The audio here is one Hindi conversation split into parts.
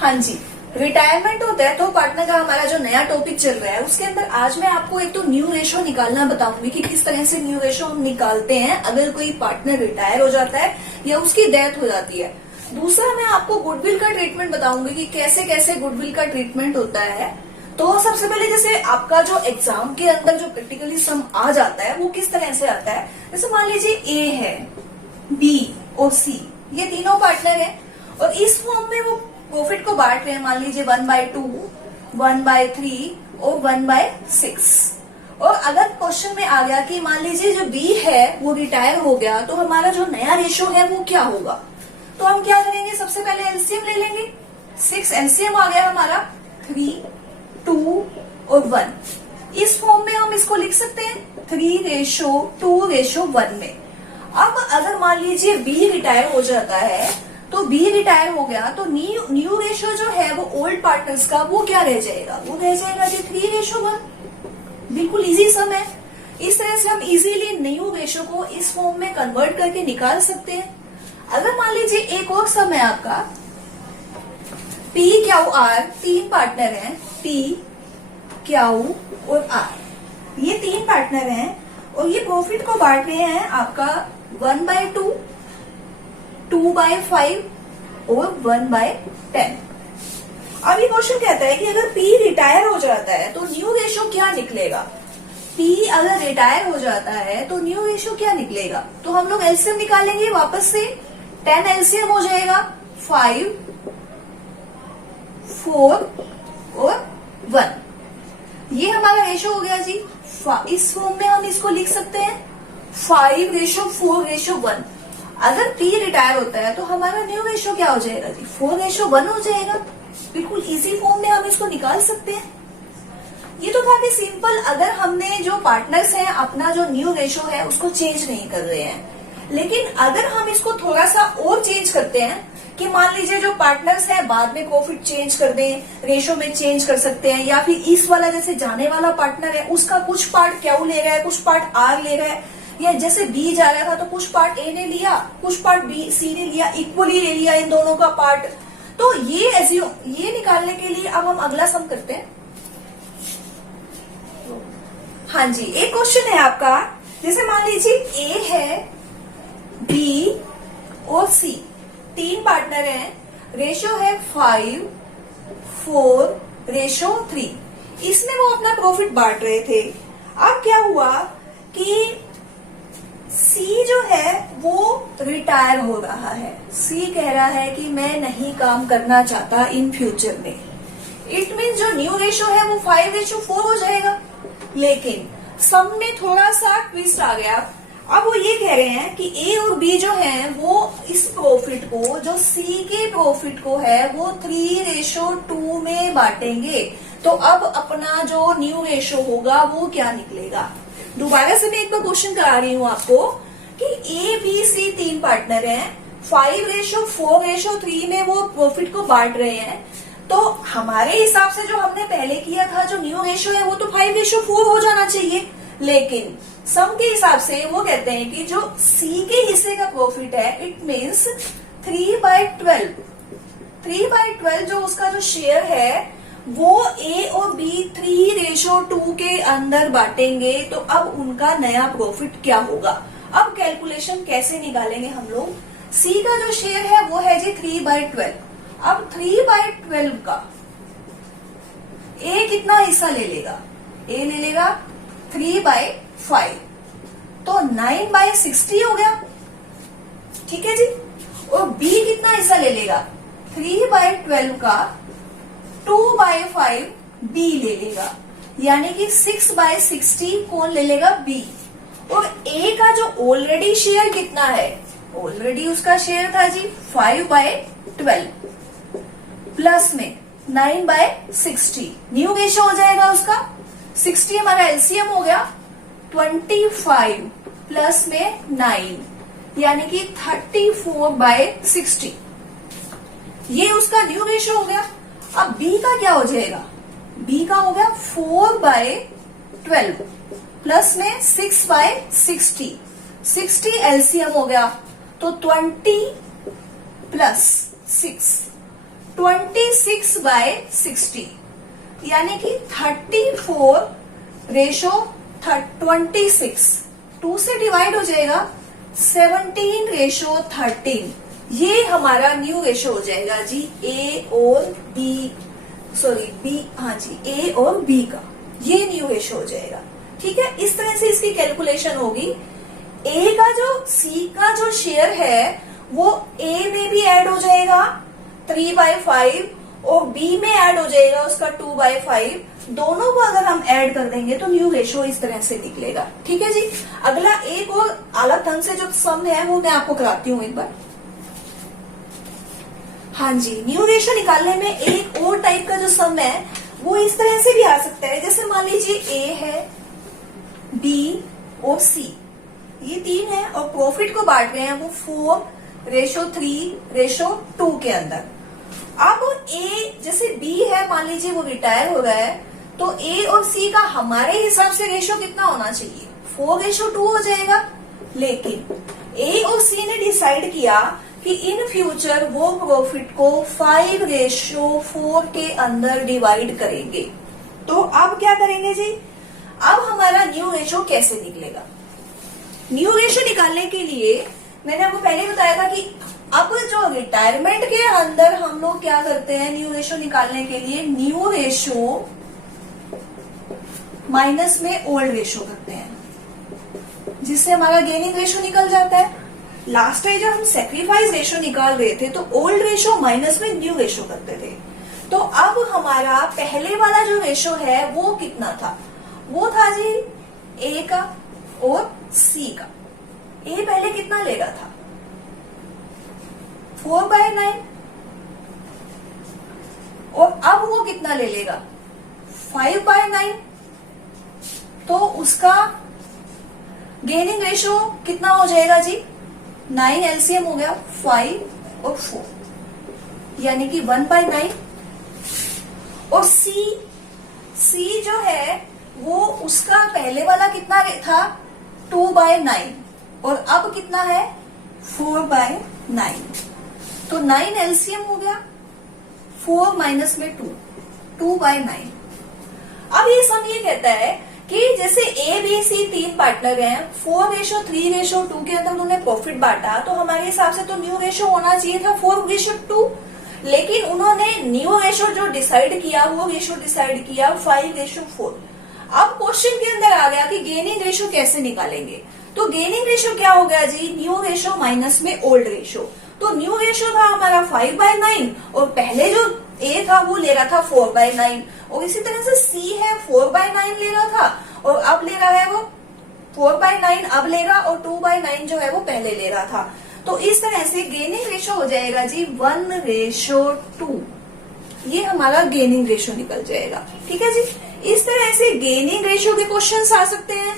हाँ जी, रिटायरमेंट और डेथ ऑफ पार्टनर का हमारा जो नया टॉपिक चल रहा है उसके अंदर आज मैं आपको एक तो न्यू रेशो निकालना बताऊंगी कि किस तरह से न्यू रेशो हम निकालते हैं अगर कोई पार्टनर रिटायर हो जाता है या उसकी डेथ हो जाती है। दूसरा मैं आपको गुडविल का ट्रीटमेंट बताऊंगी कि कैसे कैसे गुडविल का ट्रीटमेंट होता है। तो सबसे पहले जैसे आपका जो एग्जाम के अंदर जो प्रैक्टिकली सम आ जाता है वो किस तरह से आता है, जैसे मान लीजिए ए है, बी और सी ये तीनों पार्टनर है और इस फॉर्म में वो प्रॉफिट को बांट रहे हैं, मान लीजिए 1/2, 1/3 और 1/6। और अगर क्वेश्चन में आ गया कि मान लीजिए जो बी है वो रिटायर हो गया तो हमारा जो नया रेशो है वो क्या होगा, तो हम क्या करेंगे, सबसे पहले एलसीएम ले लेंगे। 6 एलसीएम आ गया हमारा, 3, 2 और 1। इस फॉर्म में हम इसको लिख सकते हैं 3:2:1 में। अब अगर मान लीजिए बी रिटायर हो जाता है तो बी रिटायर हो गया तो न्यू रेशो जो है वो ओल्ड पार्टनर्स का वो क्या रह जाएगा, वो रह जाएगा जी 3:1। बिल्कुल इजी सम है। इस तरह से हम इजीली न्यू रेशो को इस फॉर्म में कन्वर्ट करके निकाल सकते हैं। अगर मान लीजिए एक और सम है आपका, पी क्यू आर, 3 पार्टनर हैं, पी क्यू और आर, ये 3 पार्टनर हैं और ये प्रॉफिट को बांट रहे हैं आपका 1/2, 2/5 और 1/10। अब ये क्वेश्चन कहता है कि अगर P रिटायर हो जाता है तो न्यू रेशो क्या निकलेगा। P अगर रिटायर हो जाता है तो न्यू रेशो क्या निकलेगा, तो हम लोग एलसीएम निकालेंगे वापस से। 10 एलसीएम हो जाएगा, 5, 4 और 1। ये हमारा रेशो हो गया जी। इस फॉर्म में हम इसको लिख सकते हैं 5:4:1। अगर P रिटायर होता है तो हमारा न्यू रेशो क्या हो जाएगा जी, 4:1 हो जाएगा। बिल्कुल इजी फॉर्म में हम इसको निकाल सकते हैं। ये तो था कि सिंपल, अगर हमने जो पार्टनर्स हैं अपना जो न्यू रेशो है उसको चेंज नहीं कर रहे हैं। लेकिन अगर हम इसको थोड़ा सा और चेंज करते हैं कि मान लीजिए जो पार्टनर्स है बाद में प्रॉफिट चेंज कर दें, रेशो में चेंज कर सकते हैं, या फिर इस वाला जैसे जाने वाला पार्टनर है उसका कुछ पार्ट क्यू ले रहा है, कुछ पार्ट आर ले रहा है, या जैसे बी जा रहा था तो कुछ पार्ट ए ने लिया, कुछ पार्ट बी सी ने लिया, इक्वली ले लिया इन दोनों का पार्ट। तो ये निकालने के लिए अब हम अगला सम करते हैं। हाँ जी, एक क्वेश्चन है आपका, जैसे मान लीजिए ए है, बी और सी, 3 पार्टनर हैं, रेशो है 5:4:3। इसमें वो अपना प्रॉफिट बांट रहे थे। अब क्या हुआ कि सी जो है वो रिटायर हो रहा है। सी कह रहा है कि मैं नहीं काम करना चाहता इन फ्यूचर में। इट मीन जो न्यू रेशो है वो 5:4 हो जाएगा। लेकिन सम में थोड़ा सा ट्विस्ट आ गया। अब वो ये कह रहे हैं कि ए और बी जो हैं वो इस प्रॉफिट को, जो सी के प्रॉफिट को है, वो 3:2 में बांटेंगे। तो अब अपना जो न्यू रेशो होगा वो क्या निकलेगा। दोबारा से मैं एक बार क्वेश्चन करा रही हूँ आपको कि ए बी सी 3 पार्टनर हैं, 5:4:3 में वो प्रॉफिट को बांट रहे हैं। तो हमारे हिसाब से जो हमने पहले किया था जो न्यू रेशो है वो तो 5:4 हो जाना चाहिए। लेकिन सम के हिसाब से वो कहते हैं कि जो सी के हिस्से का प्रॉफिट है इट मीन्स 3/12। 3/12 जो उसका जो शेयर है वो ए और बी 3:2 के अंदर बांटेंगे। तो अब उनका नया प्रॉफिट क्या होगा। अब कैलकुलेशन कैसे निकालेंगे हम लोग। सी का जो शेयर है वो है जी 3/12। अब 3/12 का ए कितना हिस्सा ले लेगा, ए ले लेगा 3/5, तो 9/60 हो गया। ठीक है जी। और बी कितना हिस्सा ले लेगा, 3/12 का 2/5 बी ले लेगा, यानी कि 6/60 कौन ले लेगा, बी। और ए का जो ऑलरेडी शेयर कितना है, ऑलरेडी उसका शेयर था जी 5/12 प्लस में 9/60, न्यू रेशो हो जाएगा उसका 60, हमारा एलसीएम हो गया 25 प्लस में 9, यानी कि 34/60। ये उसका न्यू रेशो हो गया। अब बी का क्या हो जाएगा, बी का हो गया 4/12 प्लस में 6/60, 60 एलसीएम हो गया तो 20 प्लस 6 26/60, यानी कि 34:26। 2 से डिवाइड हो जाएगा 17:13। ये हमारा न्यू रेशो हो जाएगा जी ए और बी, हाँ जी, ए और बी का ये न्यू रेशो हो जाएगा। ठीक है, इस तरह से इसकी कैलकुलेशन होगी। ए का जो सी का जो शेयर है वो ए में भी ऐड हो जाएगा 3/5 और बी में ऐड हो जाएगा उसका 2/5। दोनों को अगर हम ऐड कर देंगे तो न्यू रेशो इस तरह से निकलेगा। ठीक है जी, अगला एक और अलग ढंग से जो सम है वो मैं आपको कराती हूँ एक बार। हाँ जी, न्यू रेशो निकालने में एक और टाइप का जो सम है वो इस तरह से भी आ सकता है। जैसे मान लीजिए ए है, बी और सी, ये 3 है और प्रॉफिट को बांट रहे हैं वो 4:3:2 के अंदर। अब ए, जैसे बी है, मान लीजिए वो रिटायर हो रहा है, तो ए और सी का हमारे हिसाब से रेशो कितना होना चाहिए? 4:2 हो जाएगा। लेकिन ए और सी ने डिसाइड किया कि इन फ्यूचर वो प्रॉफिट को 5:4 के अंदर डिवाइड करेंगे। तो अब क्या करेंगे जी? अब हमारा न्यू रेशो कैसे निकलेगा? न्यू रेशो निकालने के लिए मैंने आपको पहले बताया था कि अब जो रिटायरमेंट के अंदर हम लोग क्या करते हैं न्यू रेशो निकालने के लिए, न्यू रेशो माइनस में ओल्ड रेशो करते हैं, जिससे हमारा गेनिंग रेशो निकल जाता है। लास्ट टाइम जब हम सेक्रीफाइस रेशो निकाल रहे थे तो ओल्ड रेशो माइनस में न्यू रेशो करते थे। तो अब हमारा पहले वाला जो रेशो है वो कितना था? वो था जी ए का और सी का। ए पहले कितना ले रहा था? 4/9 और अब वो कितना ले लेगा? 5/9। तो उसका गेनिंग रेशो कितना हो जाएगा जी? 9 एलसीएम हो गया 5 और 4, यानी कि 1/9। और सी जो है वो उसका पहले वाला कितना था? 2/9 और अब कितना है? 4/9। तो 9 एलसीएम हो गया 4 माइनस में 2/9। अब ये सम ये कहता है कि जैसे ए बी सी 3 पार्टनर हैं, 4:3:2 के अंदर उन्होंने प्रॉफिट बांटा, तो हमारे हिसाब से तो न्यू रेशो होना चाहिए था 4:2, लेकिन उन्होंने न्यू रेशो जो डिसाइड किया वो रेशो डिसाइड किया 5:4। अब क्वेश्चन के अंदर आ गया कि गेनिंग रेशो कैसे निकालेंगे। तो गेनिंग रेशो क्या हो गया जी? न्यू रेशो माइनस में ओल्ड रेशो। तो न्यू रेशो था हमारा 5/9 और पहले जो ए था वो ले रहा था 4/9, और इसी तरह से सी है 4/9 ले रहा था और अब ले रहा है वो 4/9 अब लेगा, और 2/9 जो है वो पहले ले रहा था। तो इस तरह से गेनिंग रेशो हो जाएगा जी 1:2। ये हमारा गेनिंग रेशो निकल जाएगा। ठीक है जी, इस तरह से गेनिंग रेशो के क्वेश्चन आ सकते हैं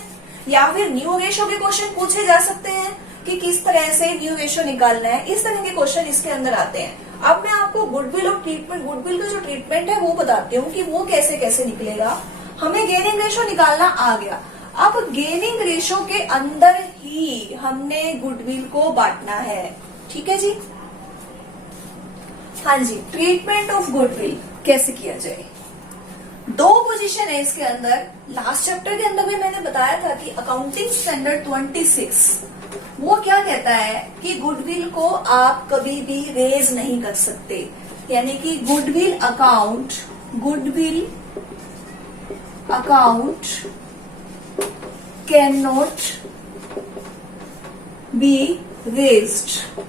या फिर न्यू रेशो के क्वेश्चन पूछे जा सकते हैं कि किस तरह से न्यू रेशो निकालना है। इस तरह के क्वेश्चन इसके अंदर आते हैं। अब मैं आपको गुडविल और ट्रीटमेंट, गुडविल का जो ट्रीटमेंट है वो बताती हूँ कि वो कैसे कैसे निकलेगा। हमें गेनिंग रेशो निकालना आ गया। अब गेनिंग रेशो के अंदर ही हमने गुडविल को बांटना है। ठीक है जी, हाँ जी, ट्रीटमेंट ऑफ गुडविल कैसे किया जाए। 2 पोजीशन है इसके अंदर। लास्ट चैप्टर के अंदर भी मैंने बताया था कि अकाउंटिंग स्टैंडर्ड 26 वो क्या कहता है कि गुडविल को आप कभी भी रेज नहीं कर सकते, यानी कि goodwill account can not be raised.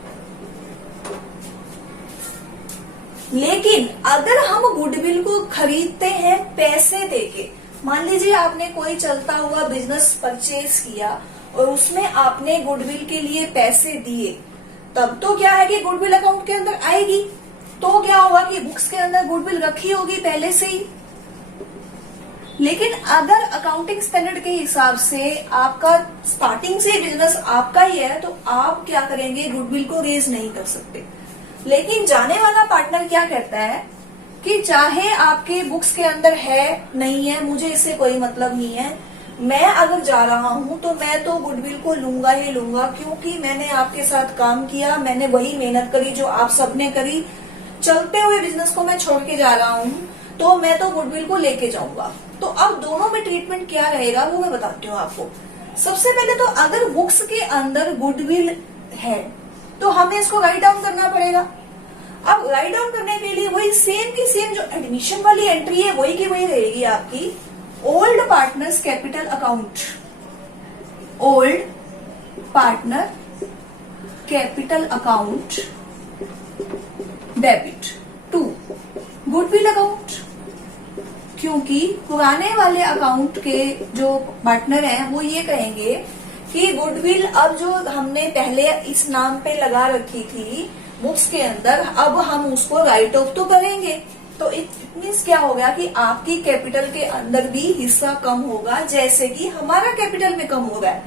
लेकिन अगर हम गुडविल को खरीदते हैं पैसे देके, मान लीजिए आपने कोई चलता हुआ बिजनेस परचेज किया और उसमें आपने गुडविल के लिए पैसे दिए, तब तो क्या है कि गुडविल अकाउंट के अंदर आएगी। तो क्या होगा कि बुक्स के अंदर गुडविल रखी होगी पहले से ही। लेकिन अगर अकाउंटिंग स्टैंडर्ड के हिसाब से आपका स्टार्टिंग से बिजनेस आपका ही है तो आप क्या करेंगे, गुडविल को रेज नहीं कर सकते। लेकिन जाने वाला पार्टनर क्या कहता है कि चाहे आपके बुक्स के अंदर है नहीं है, मुझे इससे कोई मतलब नहीं है, मैं अगर जा रहा हूं तो मैं तो गुडविल को लूंगा ही लूंगा, क्योंकि मैंने आपके साथ काम किया, मैंने वही मेहनत करी जो आप सबने करी। चलते हुए बिजनेस को मैं छोड़ के जा रहा हूँ, तो मैं तो गुडविल को लेके जाऊंगा। तो अब दोनों में ट्रीटमेंट क्या रहेगा वो मैं बताती हूँ आपको। सबसे पहले तो अगर बुक्स के अंदर गुडविल है तो हमें इसको राइट डाउन करना पड़ेगा। अब राइट डाउन करने के लिए वही सेम की सेम जो एडमिशन वाली एंट्री है वही की वही रहेगी आपकी। Old partners capital account, old partner capital account debit to goodwill account, क्योंकि पुराने वाले अकाउंट के जो पार्टनर हैं वो ये कहेंगे कि गुडविल अब जो हमने पहले इस नाम पे लगा रखी थी बुक्स के अंदर, अब हम उसको राइट ऑफ तो करेंगे। तो इट मीन्स क्या होगा कि आपकी कैपिटल के अंदर भी हिस्सा कम होगा, जैसे कि हमारा कैपिटल में कम हो रहा है।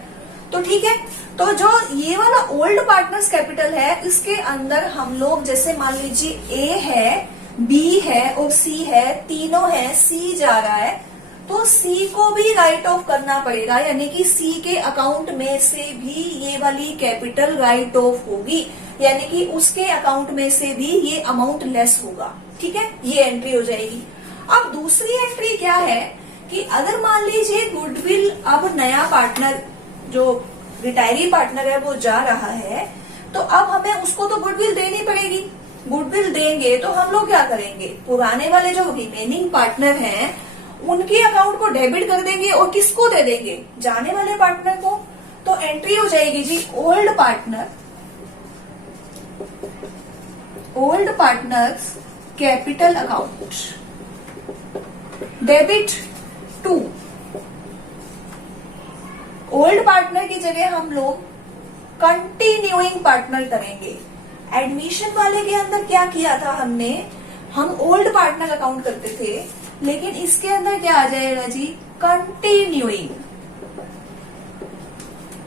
तो ठीक है, तो जो ये वाला ओल्ड पार्टनर्स कैपिटल है इसके अंदर हम लोग जैसे मान लीजिए ए है, बी है और सी है, तीनों है, सी जा रहा है, तो सी को भी राइट ऑफ करना पड़ेगा, यानी कि सी के अकाउंट में से भी ये वाली कैपिटल राइट ऑफ होगी, यानी कि उसके अकाउंट में से भी ये अमाउंट लेस होगा। ठीक है, ये एंट्री हो जाएगी। अब दूसरी एंट्री क्या है कि अगर मान लीजिए गुडविल अब नया पार्टनर जो रिटायरी पार्टनर है वो जा रहा है, तो अब हमें उसको तो गुडविल देनी पड़ेगी। गुडविल देंगे तो हम लोग क्या करेंगे, पुराने वाले जो रिमेनिंग पार्टनर हैं उनके अकाउंट को डेबिट कर देंगे और किसको दे देंगे, जाने वाले पार्टनर को। तो एंट्री हो जाएगी जी old partner, old partners capital account debit to, old partner की जगह हम लोग कंटिन्यूइंग पार्टनर करेंगे। एडमिशन वाले के अंदर क्या किया था हमने, हम ओल्ड पार्टनर अकाउंट करते थे, लेकिन इसके अंदर क्या आ जाएगा जी, continuing,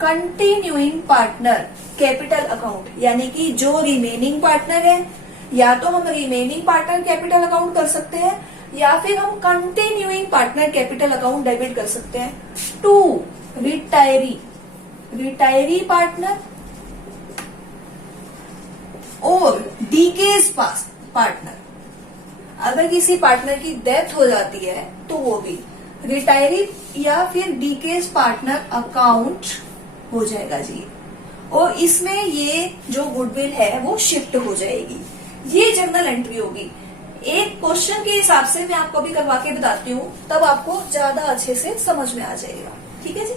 continuing partner capital account, यानी कि जो रिमेनिंग पार्टनर है या तो हम रिमेनिंग पार्टनर कैपिटल अकाउंट कर सकते हैं या फिर हम continuing partner capital account debit कर सकते हैं टू रिटायरी, रिटायरी पार्टनर और डीकेज पार्टनर। अगर किसी पार्टनर की डेथ हो जाती है तो वो भी रिटायरी या फिर डीकेज पार्टनर अकाउंट हो जाएगा जी, और इसमें ये जो गुडविल है वो शिफ्ट हो जाएगी। ये जनरल एंट्री होगी। एक क्वेश्चन के हिसाब से मैं आपको भी करवा के बताती हूँ, तब आपको ज्यादा अच्छे से समझ में आ जाएगा। ठीक है जी,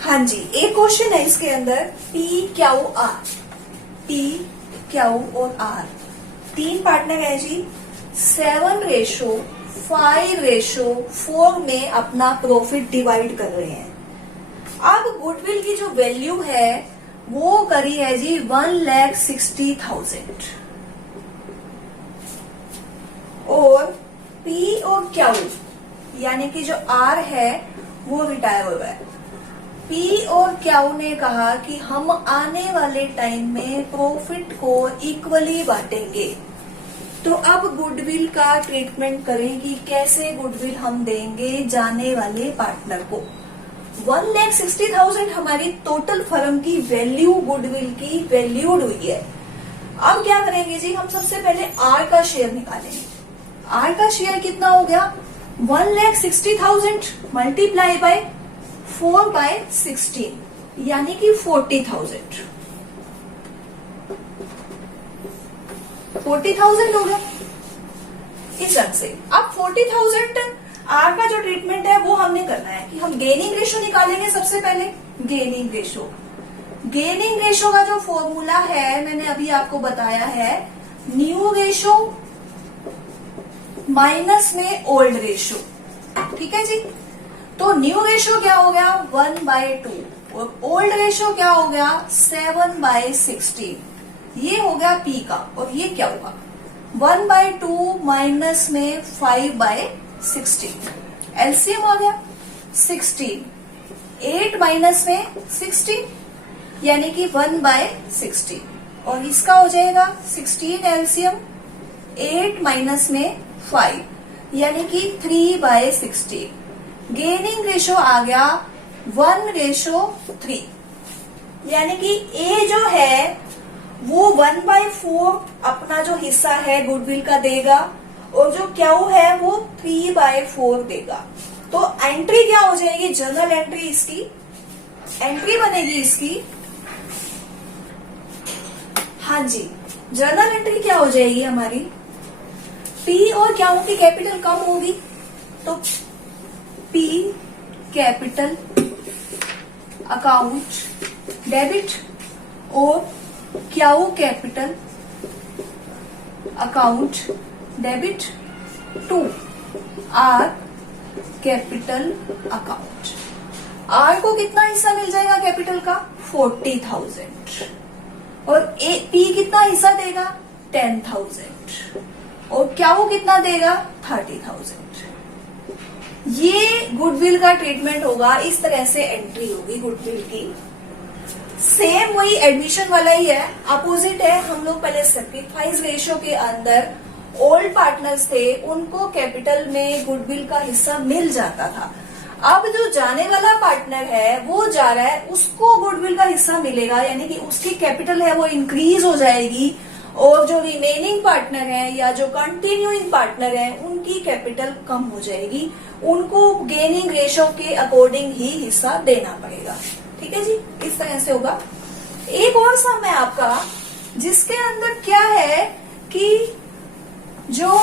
हाँ जी, एक क्वेश्चन है इसके अंदर P Q R, P Q और आर तीन पार्टनर है जी, 7:5:4 में अपना प्रॉफिट डिवाइड कर रहे हैं। अब गुडविल की जो वैल्यू है वो करी है जी 1,60,000 और पी और क्यू यानी कि जो आर है वो रिटायर हो गया है। पी और क्यू ने कहा कि हम आने वाले टाइम में प्रॉफिट को इक्वली बांटेंगे। तो अब गुडविल का ट्रीटमेंट करें कि कैसे गुडविल हम देंगे जाने वाले पार्टनर को। 1,60,000 हमारी टोटल फर्म की वैल्यू गुडविल की वैल्यूड हुई है। अब क्या करेंगे जी, हम सबसे पहले आर का शेयर निकालेंगे। आर का शेयर कितना हो गया, 1,60,000 मल्टीप्लाई बाय 4/16 यानी कि 40,000। 40,000 हो गया इस रंग से। अब 40,000 आर का जो ट्रीटमेंट है वो हमने करना है कि हम गेनिंग रेशो निकालेंगे। सबसे पहले गेनिंग रेशो, गेनिंग रेशो का जो फॉर्मूला है मैंने अभी आपको बताया है, न्यू रेशो माइनस में ओल्ड रेशो। ठीक है जी, तो न्यू रेशो क्या हो गया 1/2 और ओल्ड रेशो क्या हो गया 7/16। ये हो गया पी का और ये क्या होगा 1/2 माइनस में 5/16, एलसीएम आ गया 16, 8 माइनस में 16 यानी कि 1/16 और इसका हो जाएगा 16 एलसीएम 8 माइनस में 5 यानी कि 3/16। गेनिंग रेशो आ गया 1:3 यानी कि ए जो है वो 1/4 अपना जो हिस्सा है गुडविल का देगा और जो क्याऊ है वो 3/4 देगा। तो एंट्री क्या हो जाएगी, जर्नल एंट्री, इसकी एंट्री बनेगी इसकी, हाँ जी, जर्नल एंट्री क्या हो जाएगी हमारी, पी और क्याऊ की कैपिटल कम होगी तो पी कैपिटल अकाउंट डेबिट और क्याऊ capital account debit to R capital account. R को कितना हिस्सा मिल जाएगा कैपिटल का, 40,000 और पी कितना हिस्सा देगा, 10,000 और क्याऊ कितना देगा, 30,000। ये गुडविल का ट्रीटमेंट होगा, इस तरह से एंट्री होगी गुडविल की। सेम वही एडमिशन वाला ही है, अपोजिट है। हम लोग पहले सैक्रिफाइस रेशियो के अंदर ओल्ड पार्टनर्स थे, उनको कैपिटल में गुडविल का हिस्सा मिल जाता था। अब जो जाने वाला पार्टनर है वो जा रहा है, उसको गुडविल का हिस्सा मिलेगा, यानी कि उसकी कैपिटल है वो इंक्रीज हो जाएगी और जो रिमेनिंग पार्टनर है या जो कंटिन्यूइंग पार्टनर है उनकी कैपिटल कम हो जाएगी, उनको गेनिंग रेशियो के अकॉर्डिंग ही हिस्सा देना पड़ेगा। ठीक है जी, इस तरह से होगा। एक और सम है आपका जिसके अंदर क्या है कि जो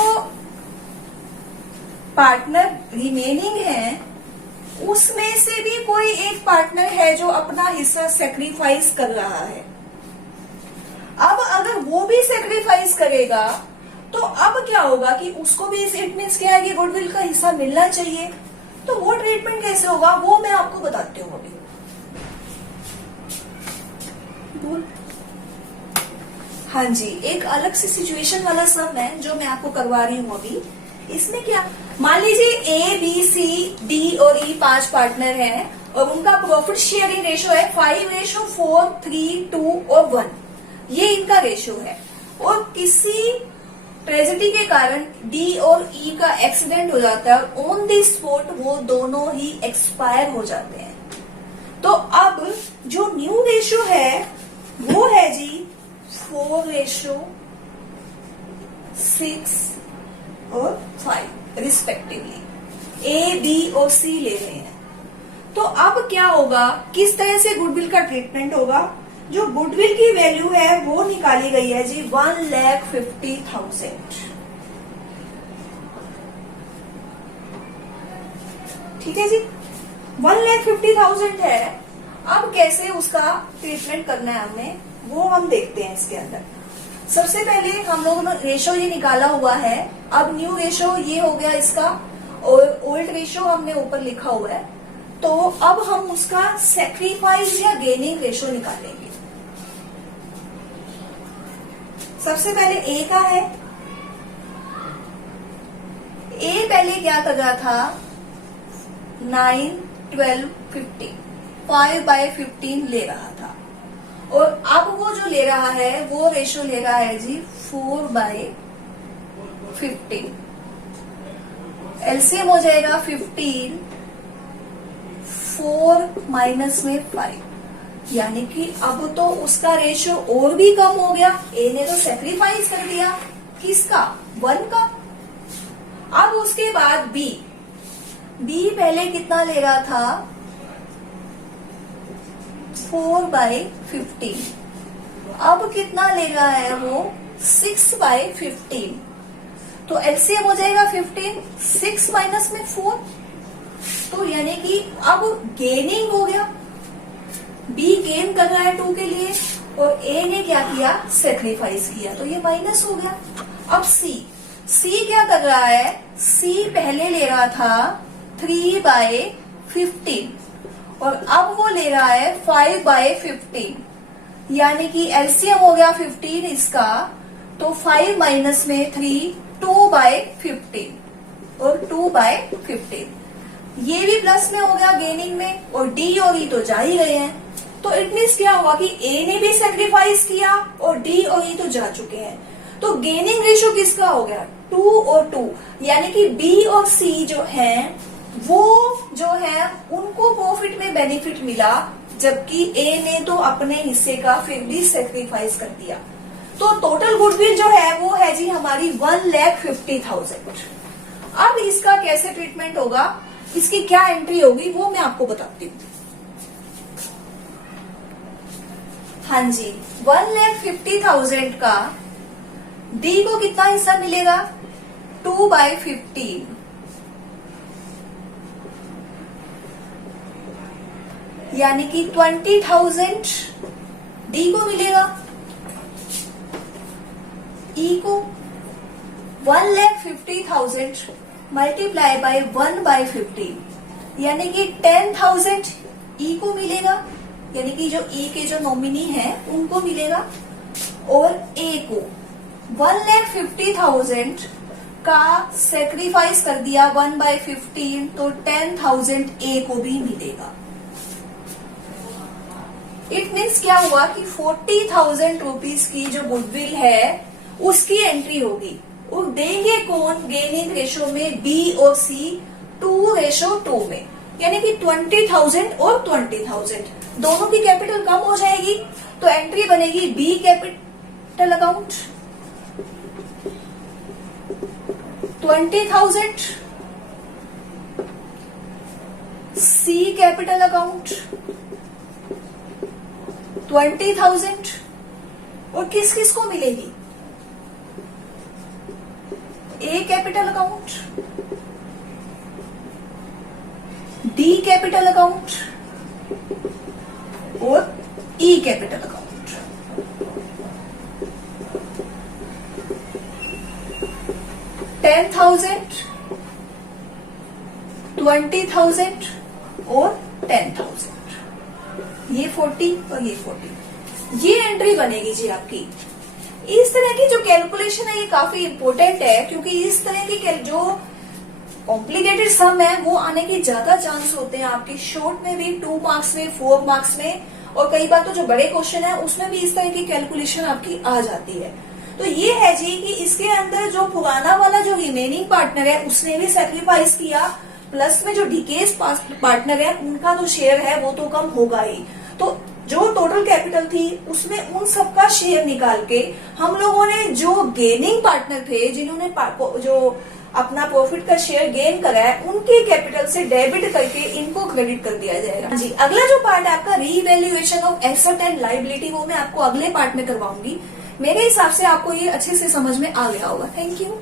पार्टनर रिमेनिंग है उसमें से भी कोई एक पार्टनर है जो अपना हिस्सा सेक्रीफाइस कर रहा है। अब अगर वो भी सेक्रीफाइस करेगा तो अब क्या होगा कि उसको भी इस इट मीन्स क्या है कि गुडविल का हिस्सा मिलना चाहिए। तो वो ट्रीटमेंट कैसे होगा वो मैं आपको बताती हूँ अभी। बोल। हाँ जी, एक अलग सी सिचुएशन वाला सम है जो मैं आपको करवा रही हूँ अभी। इसमें क्या, मान लीजिए ए बी सी डी और ई 5 पार्टनर हैं और उनका प्रॉफिट शेयरिंग रेशियो है 5:4, 3, 2 और 1। ये इनका रेशियो है और किसी ट्रेजेडी के कारण डी और ई का एक्सीडेंट हो जाता है, ऑन द स्पॉट वो दोनों ही एक्सपायर हो जाते हैं। तो अब जो न्यू रेशियो है वो है जी 4:6 और 5 रिस्पेक्टिवली। ए बी और सी ले रहे हैं। तो अब क्या होगा, किस तरह से गुडविल का ट्रीटमेंट होगा। जो गुडविल की वैल्यू है वो निकाली गई है जी 1,50,000। ठीक है जी, 1,50,000 है। अब कैसे उसका ट्रीटमेंट करना है हमें वो हम देखते हैं इसके अंदर। सबसे पहले हम लोगों ने रेशो ये निकाला हुआ है। अब न्यू रेशो ये हो गया इसका और ओल्ड रेशो हमने ऊपर लिखा हुआ है। तो अब हम उसका सेक्रीफाइस या गेनिंग रेशो निकालेंगे। सबसे पहले ए का है। ए पहले क्या कर रहा था, 9, 12, 15, 5/15 ले रहा था और अब वो जो ले रहा है वो रेशो ले रहा है जी 4/15। एलसीएम हो जाएगा 15, 4 माइनस में 5, यानी कि अब तो उसका रेशो और भी कम हो गया। ए ने तो सेक्रीफाइस कर दिया किसका, 1 का। अब उसके बाद बी पहले कितना ले रहा था, 4/15। अब कितना ले रहा है वो, 6/15। तो एलसीएम हो जाएगा 15, 6 माइनस में 4, तो यानी कि अब गेनिंग हो गया। बी गेन कर रहा है 2 के लिए और ए ने क्या किया, सेक्रीफाइस किया, तो ये माइनस हो गया। अब सी क्या कर रहा है, सी पहले ले रहा था 3/15 और अब वो ले रहा है 5/15, यानी कि एलसीएम हो गया 15 इसका, तो 5 माइनस में 3, 2/15 और 2/15। ये भी प्लस में हो गया गेनिंग में, और डी और ई तो जा ही गए हैं। तो इट मीन्स क्या होगा कि ए ने भी सेक्रीफाइस किया और डी और ई तो जा चुके हैं। तो गेनिंग रेशियो किसका हो गया, 2 और 2, यानी कि बी और सी जो हैं वो जो है उनको प्रॉफिट में बेनिफिट मिला, जबकि ए ने तो अपने हिस्से का फिर भी सेक्रीफाइस कर दिया। तो टोटल गुडविल जो है वो है जी हमारी 1,50,000। अब इसका कैसे ट्रीटमेंट होगा, इसकी क्या एंट्री होगी वो मैं आपको बताती हूँ। हाँ जी, 1,50,000 का डी को कितना हिस्सा मिलेगा, 2/15, यानी कि 20,000 डी को मिलेगा। ई को 1,50,000 मल्टीप्लाई बाय 1/15, यानी कि 10,000 ई को मिलेगा, यानी कि जो ई के जो नॉमिनी है उनको मिलेगा। और ए को 1,50,000 का सेक्रीफाइस कर दिया 1/15, तो 10,000 ए को भी मिलेगा। इट मीन्स क्या हुआ कि 40,000 रुपीज की जो गुडविल है उसकी एंट्री होगी। और देंगे कौन, गेनिंग रेशो में बी और सी 2:2 में, यानी कि 20,000 और 20,000 दोनों की कैपिटल कम हो जाएगी, तो एंट्री बनेगी B capital account 20,000, C capital account 20,000। और किस किस को मिलेगी, A capital account, D capital account और ई कैपिटल अकाउंट। $10,000, 20,000 और 10,000, ये 40 और ये 40, ये एंट्री बनेगी जी आपकी। इस तरह की जो कैलकुलेशन है ये काफी इंपॉर्टेंट है, क्योंकि इस तरह की जो कॉम्प्लिकेटेड सम है वो आने के ज्यादा चांस होते हैं आपके शॉर्ट में भी, 2 मार्क्स में, 4 मार्क्स में, और कई बार तो जो बड़े क्वेश्चन है उसमें भी इस तरह की कैलकुलेशन आपकी आ जाती है। तो ये है जी कि इसके अंदर जो पुराना वाला जो रिमेनिंग पार्टनर है उसने भी सेक्रीफाइस किया, प्लस में जो डिकेस पार्टनर है उनका जो शेयर है वो तो कम होगा ही। तो जो टोटल कैपिटल थी उसमें उन सबका शेयर निकाल के हम लोगों ने जो गेनिंग पार्टनर थे, जिन्होंने जो अपना प्रॉफिट का शेयर गेन करा है, उनके कैपिटल से डेबिट करके इनको क्रेडिट कर दिया जाएगा जी। अगला जो पार्ट है आपका revaluation of asset and liability, वो मैं आपको अगले पार्ट में करवाऊंगी। मेरे हिसाब से आपको ये अच्छे से समझ में आ गया होगा। Thank you.